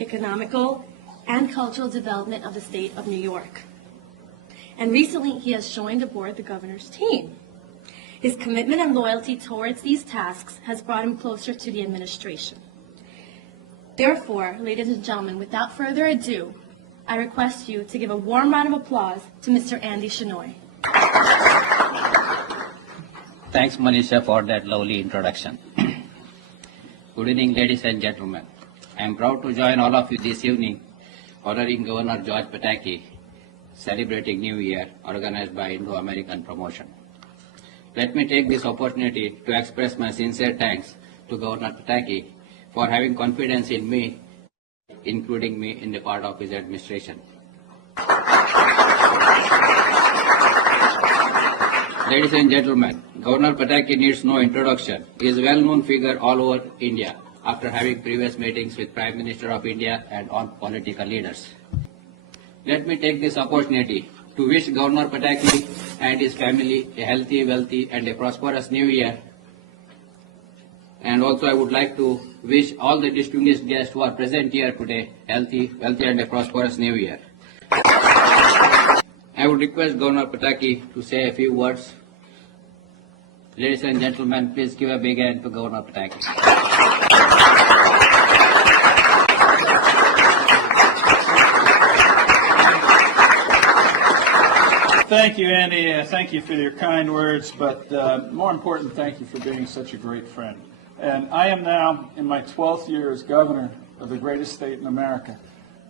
economical, and cultural development of the state of New York. And recently, he has joined aboard the governor's team. His commitment and loyalty towards these tasks has brought him closer to the administration. Therefore, ladies and gentlemen, without further ado, I request you to give a warm round of applause to Mr. Andy Shenoy. Thanks, Manisha, for that lovely introduction. Good evening, ladies and gentlemen. I am proud to join all of you this evening, honoring Governor George Pataki, celebrating New Year, organized by Indo-American Promotion. Let me take this opportunity to express my sincere thanks to Governor Pataki for having confidence in me, including me in the part of his administration. Ladies and gentlemen, Governor Pataki needs no introduction. He is a well-known figure all over India after having previous meetings with Prime Minister of India and all political leaders. Let me take this opportunity to wish Governor Pataki and his family a healthy, wealthy, and a prosperous New Year. And also I would like to wish all the distinguished guests who are present here today healthy, wealthy, and a prosperous New Year. I would request Governor Pataki to say a few words. Ladies and gentlemen, please give a big hand to Governor Pataki. Thank you, Andy. Thank you for your kind words, but more important, thank you for being such a great friend. And I am now in my 12th year as governor of the greatest state in America.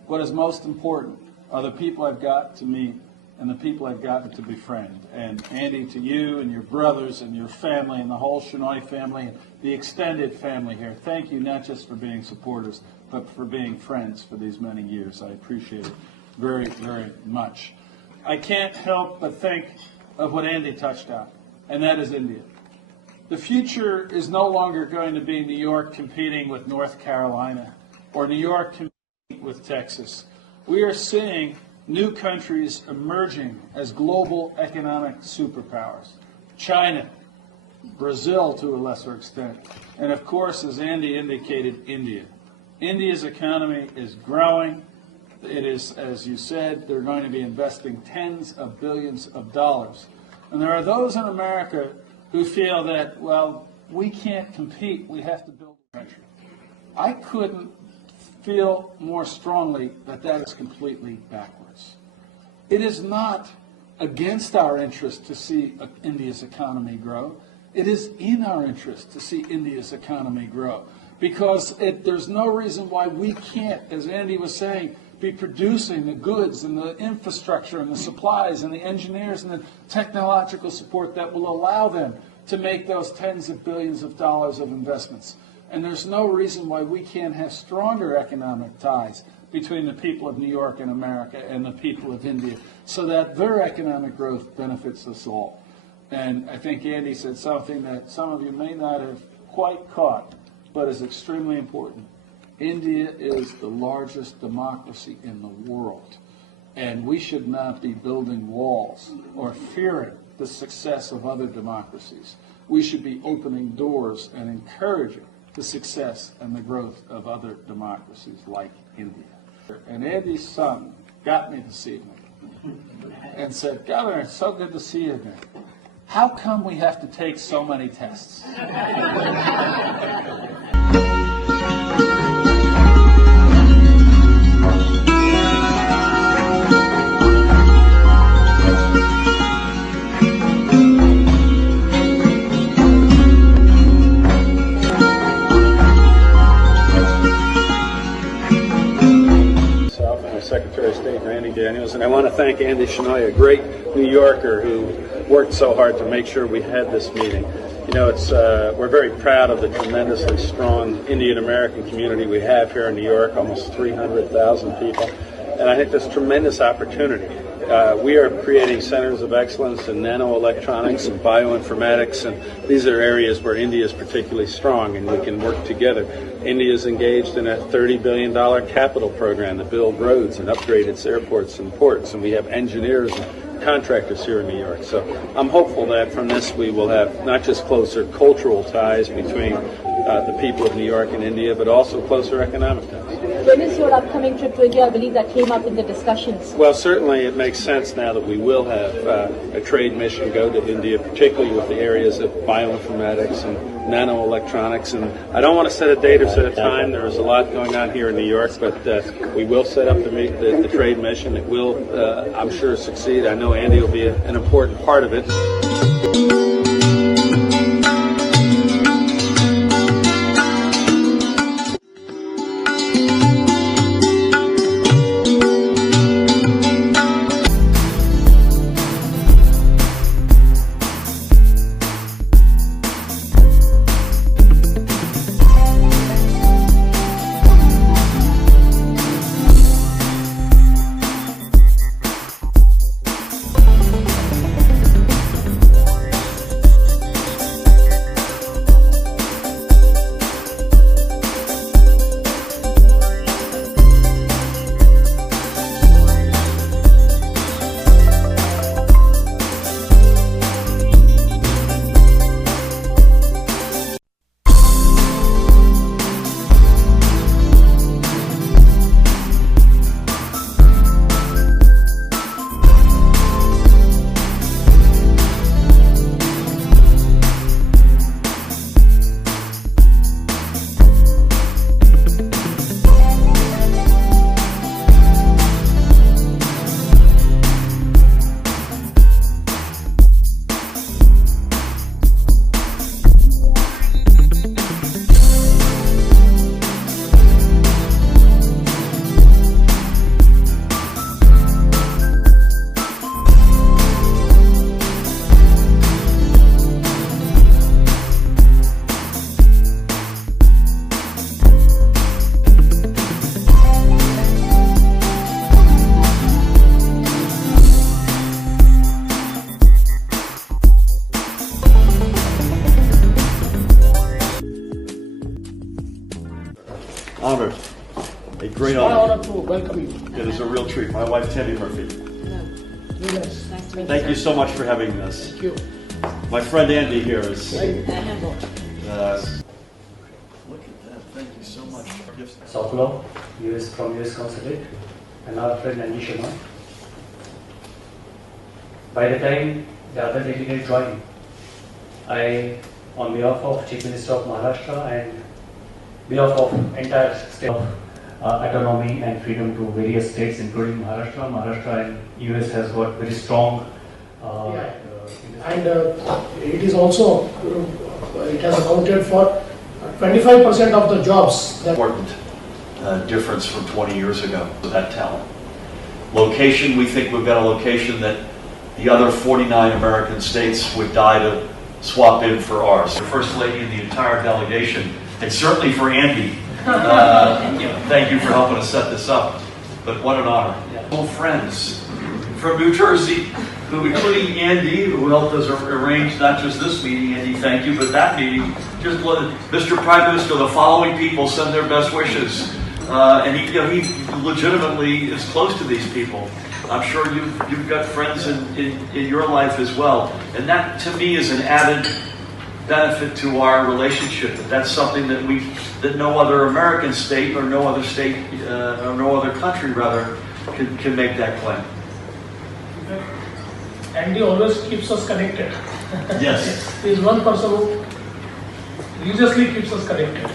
What is most important are the people I've got to meet and the people I've gotten to befriend. And Andy, to you and your brothers and your family and the whole Shenoy family and the extended family here, thank you not just for being supporters, but for being friends for these many years. I appreciate it very, very much. I can't help but think of what Andy touched on, and that is India. The future is no longer going to be New York competing with North Carolina or New York competing with Texas. We are seeing new countries emerging as global economic superpowers. China, Brazil to a lesser extent, and of course, as Andy indicated, India. India's economy is growing. It is, as you said, they're going to be investing tens of billions of dollars. And there are those in America who feel that, well, we can't compete, we have to build a country. I couldn't feel more strongly that that is completely backwards. It is not against our interest to see India's economy grow. It is in our interest to see India's economy grow, because there's no reason why we can't, as Andy was saying, be producing the goods and the infrastructure and the supplies and the engineers and the technological support that will allow them to make those tens of billions of dollars of investments. And there's no reason why we can't have stronger economic ties between the people of New York and America and the people of India, so that their economic growth benefits us all. And I think Andy said something that some of you may not have quite caught, but is extremely important. India is the largest democracy in the world, and we should not be building walls or fearing the success of other democracies. We should be opening doors and encouraging the success and the growth of other democracies like India. And Andy's son got me this evening and said, "Governor, it's so good to see you again. How come we have to take so many tests?" Secretary of State Randy Daniels, and I want to thank Andy Shenoy, a great New Yorker who worked so hard to make sure we had this meeting. You know, we're very proud of the tremendously strong Indian American community we have here in New York, almost 300,000 people, and I think there's tremendous opportunity. We are creating centers of excellence in nanoelectronics and bioinformatics, and these are areas where India is particularly strong, and we can work together. India is engaged in a $30 billion capital program to build roads and upgrade its airports and ports, and we have engineers and contractors here in New York. So I'm hopeful that from this we will have not just closer cultural ties between the people of New York and India, but also closer economic ties. when is your upcoming trip to India? I believe that came up in the discussions. Well, certainly it makes sense now that we will have a trade mission go to India, particularly with the areas of bioinformatics and nanoelectronics. And I don't want to set a date or set a time. There is a lot going on here in New York, but we will set up the trade mission. It will, I'm sure, succeed. I know Andy will be an important part of it. Honor, a great honor. To welcome you. It is a real treat. My wife, Tammy Murphy. Very nice. Thank you so much for having us. Thank you. My friend Andy here is. Right. Look at that. Thank you so much. South Law, from US Consulate, and our friend Andy Shenoy. By the time the other delegate joined, I, on behalf of Chief Minister of Maharashtra and behalf of entire state of autonomy and freedom to various states, including Maharashtra and US has got very strong. And it is also, it has accounted for 25% of the jobs. Important difference from 20 years ago with that talent. Location, we think we've got a location that the other 49 American states would die to swap in for ours. The First Lady and the entire delegation, and certainly for Andy, thank you for helping us set this up. But what an honor. Old friends from New Jersey, who, including Andy, who helped us arrange not just this meeting, Andy, thank you, but that meeting. Just let Mr. Prime Minister, the following people send their best wishes. And he legitimately is close to these people. I'm sure you've got friends in your life as well. And that, to me, is an added benefit to our relationship. That's something that no other American state or no other state or no other country rather can make that claim. Andy always keeps us connected. Yes. He is one person who religiously keeps us connected.